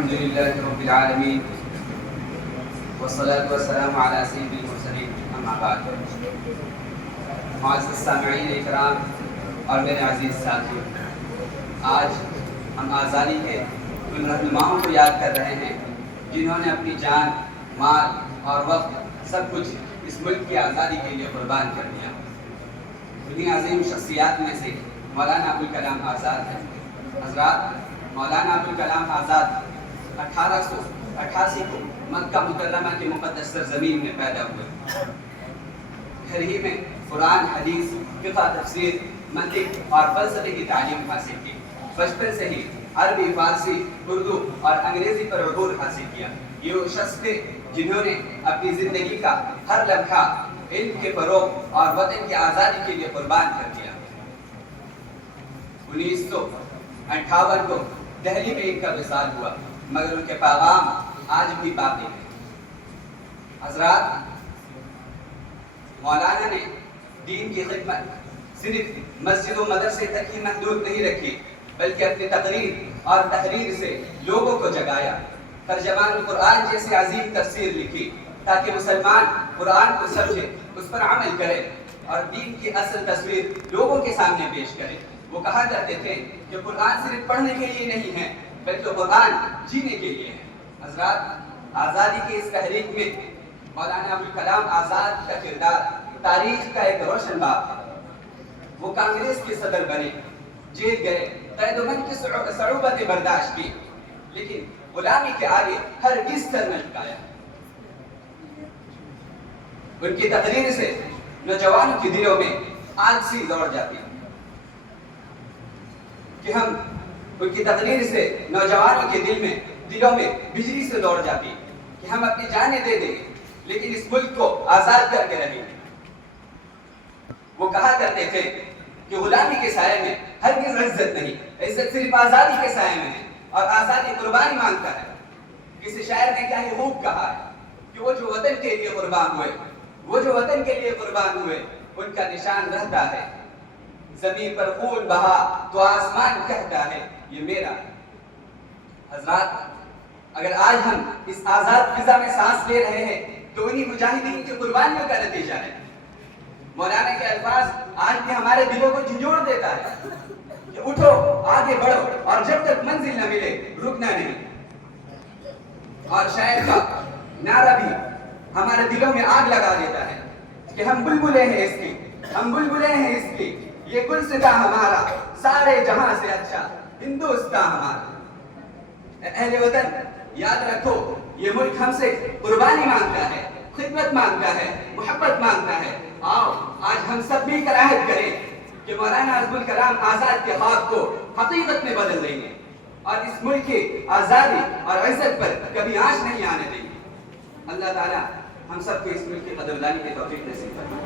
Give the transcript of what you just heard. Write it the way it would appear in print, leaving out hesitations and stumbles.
الحمد لله رب العالمين والصلاة والسلام على سيد المرسلين اما بعد. معزز سامعین اکرام اور میرے عزیز ساتھیوں، آج ہم آزادی کے ان رہنماؤں کو یاد کر رہے ہیں جنہوں نے اپنی جان، مال اور وقت سب کچھ اس ملک کی آزادی کے لیے قربان کر دیا. انہیں عظیم شخصیات میں سے مولانا ابوالکلام آزاد ہیں. حضرات، مولانا ابوالکلام آزاد 1888 کو مکہ مکرمہ کی مقدس سرزمین میں پیدا ہوئے. گھر ہی میں قرآن، حدیث، فقہ، تفسیر، منطق اور فلسفے کی تعلیم حاصل کی. بچپن سے ہی عربی، فارسی، اردو اور انگریزی پر عبور حاصل کیا. یہ وہ شخص تھے جنہوں نے اپنی زندگی کا ہر لمحہ علم کے فروغ اور وطن کی آزادی کے لیے قربان کر دیا. 1958 کو دہلی میں ان کا وصال ہوا، مگر ان کے پیغام آج بھی باقی ہیں. حضرات، مولانا نے دین کی خدمت صرف مسجد و مدرسے تک ہی محدود نہیں رکھی، بلکہ اپنی تقریر اور تحریر سے لوگوں کو جگایا. ترجمان القرآن جیسے عظیم تفسیر لکھی تاکہ مسلمان قرآن کو سمجھے، اس پر عمل کرے اور دین کی اصل تصویر لوگوں کے سامنے پیش کرے. وہ کہا کرتے تھے کہ قرآن صرف پڑھنے کے لیے نہیں ہے، بلکہ قرآن جینے کے لیے ہے. حضرات، آزادی کی اس تحریک میں مولانا ابوالکلام آزاد کا کردار تاریخ کا ایک روشن باب ہے. وہ کانگریس کے صدر بنے، جیل گئے، قید و بند کی صعوبتیں برداشت کی، لیکن غلامی کے آگے ہرگز سر نہ جھکایا. ان کی تقریر سے نوجوانوں کے دلوں میں آگ سی دوڑ جاتی کہ ہم ان کی تقریر سے نوجوانوں کے دلوں میں بجلی سے دوڑ جاتی کہ ہم اپنی جانیں دے دیں گے لیکن اس ملک کو آزاد کر کے رہیں گے. وہ کہا کرتے تھے کہ غلامی کے سائے میں ہرگز عزت نہیں، عزت صرف آزادی کے سائے میں ہے اور آزادی قربانی مانگتا ہے. کسی شاعر نے کیا ہی خوب کہا ہے کہ وہ جو وطن کے لیے قربان ہوئے، ان کا نشان رہتا ہے. زمین پر خون بہا تو آسمان کہتا ہے یہ میرا. حضرات، اگر آج ہم اس آزاد فضا میں سانس لے رہے ہیں تو انہی مجاہدین کی قربانیوں کا نتیجہ ہے. مولانا کے الفاظ آج بھی ہمارے دلوں کو جھنجھوڑ دیتا ہے کہ اٹھو، آگے بڑھو اور جب تک منزل نہ ملے رکنا نہیں. اور شاعر کا نعرہ بھی ہمارے دلوں میں آگ لگا دیتا ہے کہ ہم بلبلیں ہیں اس کی، یہ گلستاں ہمارا، سارے جہاں سے اچھا ہندوستان ہمارا. اہل وطن، یاد رکھو، یہ ملک ہم سے قربانی مانگتا ہے، خدمت مانگتا ہے، محبت مانگتا ہے. آؤ آج ہم سب مل کر عہد کریں کہ مولانا ابوالکلام آزاد کے خواب کو حقیقت میں بدل دیں گے اور اس ملک کی آزادی اور عزت پر کبھی آنچ نہیں آنے دیں گے. اللہ تعالیٰ ہم سب کو اس ملک کی قدردانی کی توفیق نصیب فرمائے.